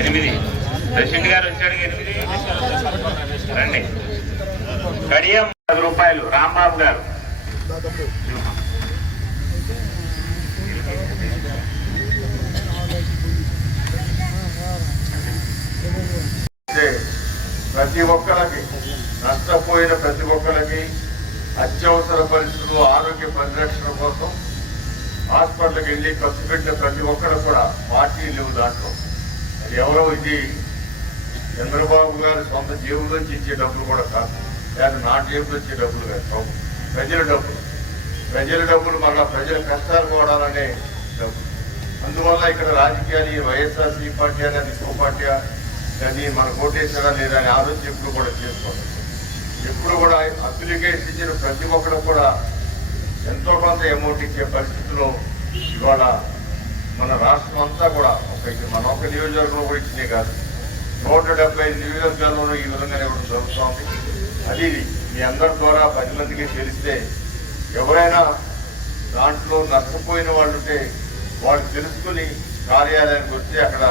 8 president గారు వచ్చాడు. 8 రండి. కడియం 10 రూపాయలు రాంబాబు గారు. ప్రతి ఒక్కరికి నష్టపోయిన ప్రతి ఒక్కరికి అత్యవసర పరిస్థితులు ఆరోగ్య పరిరక్షణ కోసం హాస్పిటల్కి వెళ్ళి ఖర్చు పెట్టిన ప్రతి ఒక్కరు కూడా పార్టీ లేవు దాంట్లో. అది ఎవరో ఇది చంద్రబాబు గారు సొంత జేబులోంచి ఇచ్చే డబ్బులు కూడా కాదు, లేదా నా జేబులో వచ్చే డబ్బులు కాదు, ప్రజల డబ్బులు మళ్ళా ప్రజల కష్టాలు పోవడాలనే డబ్బులు. అందువల్ల ఇక్కడ రాజకీయాలు వైఎస్ఆర్సీ పార్టీ అనేది ఇంకో పార్టీ కానీ మన కోటేశ్వరా లేదా అని ఆలోచన ఎప్పుడు కూడా చేసుకోవాలి. ఎప్పుడు కూడా అప్లికేషన్ ఇచ్చిన ప్రతి ఒక్కరు కూడా ఎంతో కొంత అమౌంట్ ఇచ్చే పరిస్థితిలో ఇవాళ మన రాష్ట్రం అంతా కూడా మన ఒక నియోజకవర్గంలో కూడా ఇచ్చినే కాదు, 175 నియోజకవర్గాల్లోనూ ఈ విధంగా ఇవ్వడం జరుగుతుంది. అది మీ అందరి ద్వారా 10 మందికి తెలిస్తే ఎవరైనా దాంట్లో నష్టపోయిన వాళ్ళు ఉంటే వాళ్ళు తెలుసుకుని కార్యాలయానికి వస్తే అక్కడ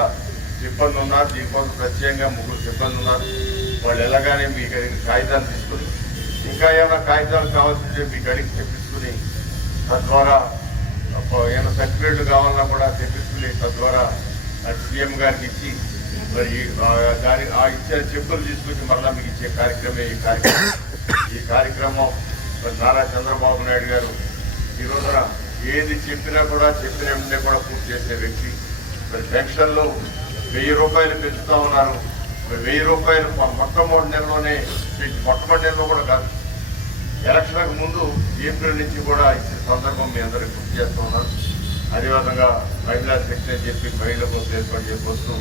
సిబ్బంది ఉన్నారు, దీనికోసం ప్రత్యేకంగా 3 సిబ్బంది ఉన్నారు. వాళ్ళు ఎలాగానే మీ కాగితాలు తీసుకుని ఇంకా ఏమైనా కాగితాలు కావాల్సింటే మీ గడికి తెప్పించుకుని తద్వారా ఏమైనా సర్టిఫికేట్లు కావాలన్నా కూడా తెప్పించుకుని తద్వారా సీఎం గారికి ఇచ్చి మరి దాని ఇచ్చే చెప్పులు తీసుకొచ్చి మరలా మీకు ఇచ్చే కార్యక్రమే ఈ కార్యక్రమం మరి నారా చంద్రబాబు నాయుడు గారు ఈ రోజున ఏది చెప్పినా కూడా చెప్పిన వెంటనే కూడా పూర్తి చేసే వ్యక్తి. మరి పెన్షన్లు 1000 రూపాయలు పెంచుతా ఉన్నారు. 1000 రూపాయలు మొట్టమొదటి నెలలోనే మొట్టమొదటి నెలలో కూడా కాదు, ఎలక్షన్లకు ముందు ఏప్రిల్ నుంచి కూడా ఇచ్చే సందర్భం మీ అందరికీ గుర్తు చేస్తూ ఉన్నాను. అదేవిధంగా మహిళా శక్తి అని చెప్పి మహిళల కోసం ఏర్పాటు చేయవచ్చు.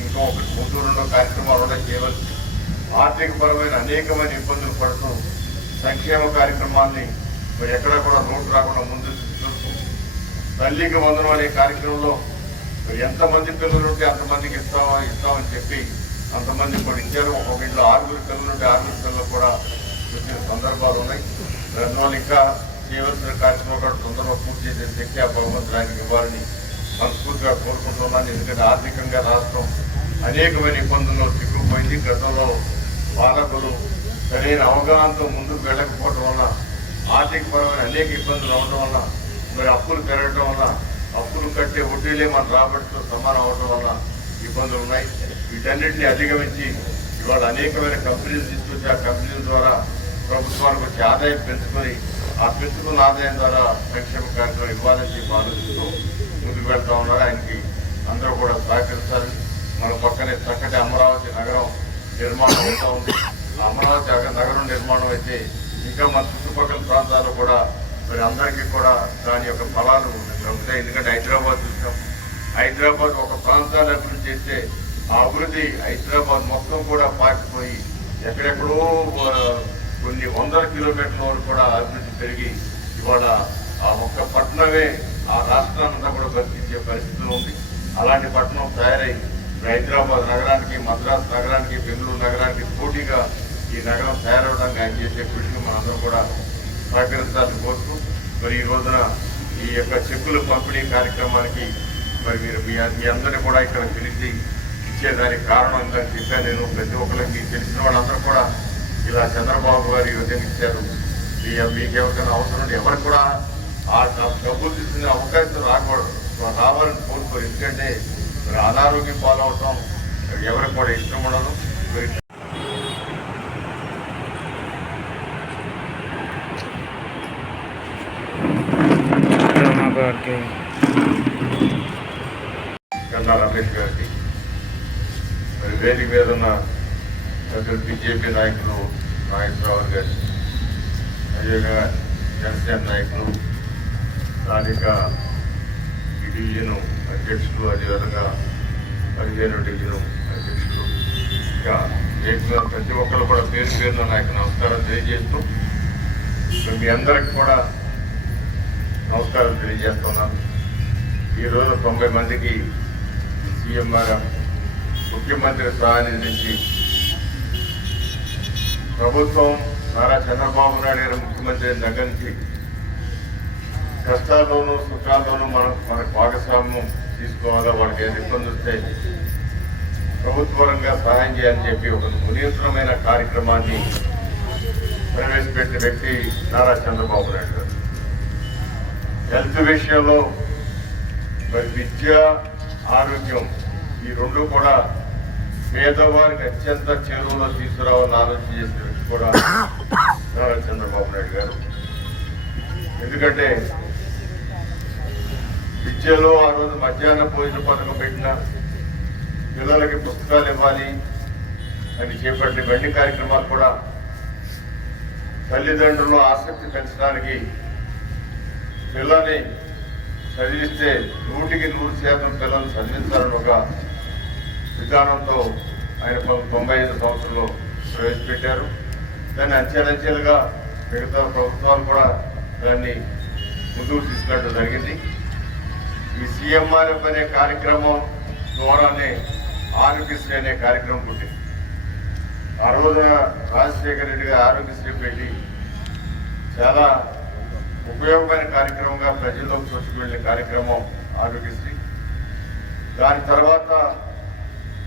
ఇంకా ఒకటి 3-2 కార్యక్రమాలు ఉన్నాయి చేయవలసి. ఆర్థిక పరమైన అనేకమైన ఇబ్బందులు పడుతూ సంక్షేమ కార్యక్రమాన్ని మరి ఎక్కడా కూడా నోటు రాకుండా ముందు చూస్తూ తల్లికి వందనం అనే కార్యక్రమంలో మరి ఎంతమంది పిల్లలు ఉంటే అంతమందికి ఇస్తామని చెప్పి అంతమంది కూడా ఇచ్చారు. ఒక్కొక్క ఇంట్లో 6 పిల్లలు ఉంటే 6 పిల్లలు కూడా వచ్చిన సందర్భాలు ఉన్నాయి. అందువల్ల ఇంకా చేయవలసిన కార్యక్రమం కూడా తొందరగా పూర్తి చేసే శక్తి ఆ భగవంతుడు ఆయనకి ఇవ్వాలని మనస్ఫూర్తిగా కోరుకుంటున్నాను. ఎందుకంటే ఆర్థికంగా రాష్ట్రం అనేకమైన ఇబ్బందుల్లో చిక్కుకుపోయింది. గతంలో పాలకులు సరైన అవగాహనతో ముందుకు వెళ్ళకపోవడం వల్ల ఆర్థికపరమైన అనేక ఇబ్బందులు అవడం వల్ల మరి అప్పులు పెరగడం వల్ల అప్పులు కట్టే వడ్డీలే మన రాబడితో సమానం అవడం వల్ల ఇబ్బందులు ఉన్నాయి. వీటన్నిటిని అధిగమించి ఇవాళ అనేకమైన కంపెనీలు తీసుకొచ్చి ఆ కంపెనీల ద్వారా ప్రభుత్వానికి వచ్చే ఆదాయం పెంచుకొని ఆ పెంచుకున్న ఆదాయం ద్వారా సంక్షేమ కార్యక్రమం ఇవ్వాలని చెప్పి ఆలోచిస్తూ ముందుకు వెళ్తా ఉన్నారు. ఆయనకి అందరూ కూడా సహకరించాలి. మన పక్కనే చక్కటి అమరావతి నగరం నిర్మాణం అవుతూ ఉంది. అమరావతి నగరం నిర్మాణం అయితే ఇంకా మన చుట్టుపక్కల ప్రాంతాల్లో కూడా మరి అందరికీ కూడా దాని యొక్క ఫలాలు దొరుకుతాయి. ఎందుకంటే హైదరాబాద్ చూసాం, హైదరాబాద్ ఒక ప్రాంతాన్ని అభివృద్ధి చేస్తే ఆ అభివృద్ధి హైదరాబాద్ మొత్తం కూడా పాకిపోయి ఎక్కడెక్కడో కొన్ని 100 కిలోమీటర్ల వరకు కూడా అభివృద్ధి పెరిగి ఇవాళ ఆ ఒక్క పట్టణమే ఆ రాష్ట్రాన్నంతా కూడా బతికించే పరిస్థితిలో ఉంది. అలాంటి పట్టణం తయారై హైదరాబాద్ నగరానికి, మద్రాసు నగరానికి, బెంగళూరు నగరానికి పోటీగా ఈ నగరం తయారవడానికి ఆయన చేసే కృషిని మనందరం కూడా సహకరించాలని కోరుతూ మరి ఈ రోజున ఈ యొక్క చెక్కుల పంపిణీ కార్యక్రమానికి మరి మీరు మీ అందరినీ కూడా ఇక్కడ పిలిచి ఇచ్చేదానికి కారణం ఇందాక చెప్పాను నేను. ప్రతి ఒక్కరికి మీకు తెలిసిన వాళ్ళందరూ కూడా ఇలా చంద్రబాబు గారు ఈ విధంగా ఇచ్చారు. మీకు ఎవరికైనా అవసరం ఉంటే ఎవరు కూడా ఆ డబ్బులు తీసుకునే అవకాశం రావాలని కోరుకోరు. ఎందుకంటే మరి అనారోగ్యం పాలవటం ఎవరికి కూడా ఇష్టం ఉండదు. కన్నా రమేష్ గారికి మరి వేదిక మీద ఉన్న బీజేపీ నాయకులు నాగేశ్వరరావు గారి, అదేవిధంగా జనసేన నాయకులు, స్థానిక డివిజన్ అధ్యక్షులు, అదేవిధంగా 15వ డివిజన్ అధ్యక్షులు, ఇంకా ప్రతి ఒక్కరు కూడా పేరు పేరున నాకు నమస్కారం తెలియజేస్తూ మీ అందరికి కూడా నమస్కారం తెలియజేస్తున్నాను. ఈరోజు 90 మందికి సీఎం గారు ముఖ్యమంత్రి సహాయ నుంచి ప్రభుత్వం నారా చంద్రబాబు నాయుడు గారు ముఖ్యమంత్రి దగ్గర నుంచి కష్టాల్లోనూ సుఖాల్లోనూ మనకు భాగస్వామ్యం తీసుకోవాలో వాళ్ళకి ఏది ఇబ్బంది వస్తే ప్రభుత్వపరంగా సహాయం చేయాలని చెప్పి ఒక వినూత్నమైన కార్యక్రమాన్ని ప్రవేశపెట్టిన వ్యక్తి నారా చంద్రబాబు నాయుడు గారు. హెల్త్ విషయంలో మరి విద్య, ఆరోగ్యం ఈ రెండు కూడా పేదవారికి అత్యంత చేరువలో తీసుకురావాలని ఆలోచన చేసిన వ్యక్తి కూడా నారా చంద్రబాబు నాయుడు గారు. ఎందుకంటే విద్యలో ఆ రోజు మధ్యాహ్న భోజన పథకం పెట్టిన పిల్లలకి పుస్తకాలు ఇవ్వాలి అని చేపట్టిన వెండి కార్యక్రమాలు కూడా తల్లిదండ్రులు ఆసక్తి పెంచడానికి పిల్లల్ని చదివిస్తే 100% పిల్లల్ని చదివించాలని ఒక విధానంతో ఆయన 95 సంవత్సరంలో ప్రవేశపెట్టారు. దాన్ని అంచెలంచెలుగా మిగతా ప్రభుత్వాలు కూడా దాన్ని ముందుకు తీసుకెళ్ళడం జరిగింది. ఈ సీఎంఆర్ఎఫ్ అనే కార్యక్రమం ద్వారానే ఆరోగ్యశ్రీ అనే కార్యక్రమం పుట్టింది. ఆ రోజున రాజశేఖర రెడ్డి గారు ఆరోగ్యశ్రీ పెట్టి చాలా ఉపయోగమైన కార్యక్రమంగా ప్రజల్లోకి తీసుకువెళ్ళిన కార్యక్రమం ఆరోగ్యశ్రీ. దాని తర్వాత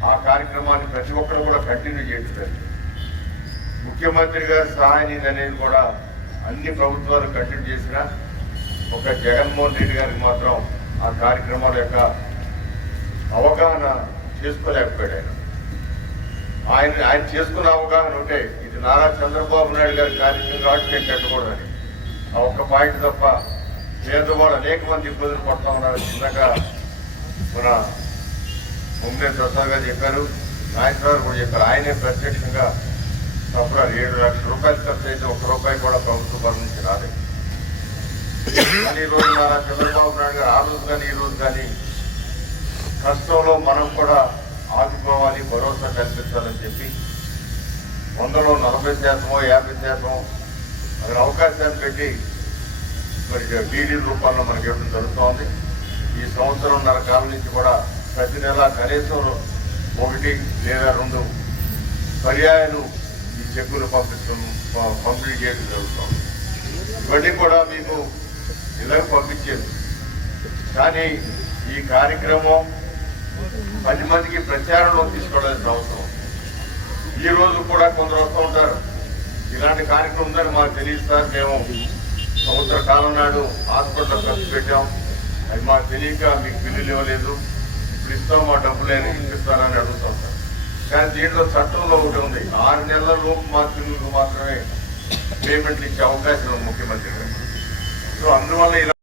ఆ కార్యక్రమాన్ని ప్రతి ఒక్కరు కూడా కంటిన్యూ చేస్తారు. ముఖ్యమంత్రి గారి సహాయ నిధి అనేది కూడా అన్ని ప్రభుత్వాలు కంటిన్యూ చేసినా ఒక జగన్మోహన్ రెడ్డి గారికి మాత్రం ఆ కార్యక్రమాల యొక్క అవగాహన చేసుకోలేకపోయాడు. ఆయన చేసుకున్న అవగాహన ఉంటే ఇది నారా చంద్రబాబు నాయుడు గారి కార్యక్రమం కాబట్టి నేను కట్టకూడదని ఆ ఒక్క పాయింట్ తప్ప పేదవాళ్ళు అనేక మంది ఇబ్బందులు పడుతూ ఉన్నారు. చిన్నగా మన ముమ్మేశ్వర ప్రసాద్ గారు చెప్పారు, నాయకురావు కూడా చెప్పారు. ఆయనే ప్రత్యక్షంగా సపరా 7 లక్షల రూపాయలు ఖర్చు అయితే 1 రూపాయి కూడా ప్రభుత్వ పరం నుంచి రాలేదు. కానీ ఈ రోజు నారా చంద్రబాబు నాయుడు గారు ఆ రోజు కానీ ఈ రోజు కానీ కష్టంలో మనం కూడా ఆదుకోవాలి, భరోసా కల్పించాలని చెప్పి 100లో 40%, 50% అక్కడ అవకాశాన్ని పెట్టి మరి డీడీ రూపాల్లో మనకి ఇవ్వడం జరుగుతోంది. ఈ సంవత్సరంన్నర కాలం నుంచి కూడా ప్రతి నెల కనీసం 1 లేదా 2 పర్యాయాలు ఈ చెక్కులు పంపిణీ చేయడం జరుగుతుంది. ఇవన్నీ కూడా మీకు ఇలా పంపించేది. కానీ ఈ కార్యక్రమం 10 మందికి ప్రచారంలో తీసుకోవాల్సిన అవసరం. ఈ రోజు కూడా కొందరు వస్తూ ఉంటారు, ఇలాంటి కార్యక్రమం ఉందని మాకు తెలియదు సార్, మేము సంవత్సర కాలం నాడు హాస్పిటల్లో ఖర్చు పెట్టాం, అది మాకు తెలియక మీకు బిల్లులు ఇవ్వలేదు, ఇప్పుడు ఇస్తాం మా డబ్బులేని ఇస్తానని అడుగుతాం సార్. కానీ దీంట్లో చట్టంలో ఒకటి ఉంది, 6 నెలల లోపు మాత్రమే పేమెంట్లు ఇచ్చే అవకాశం ఉంది ముఖ్యమంత్రి గారు. సో అందువల్ల ఇలా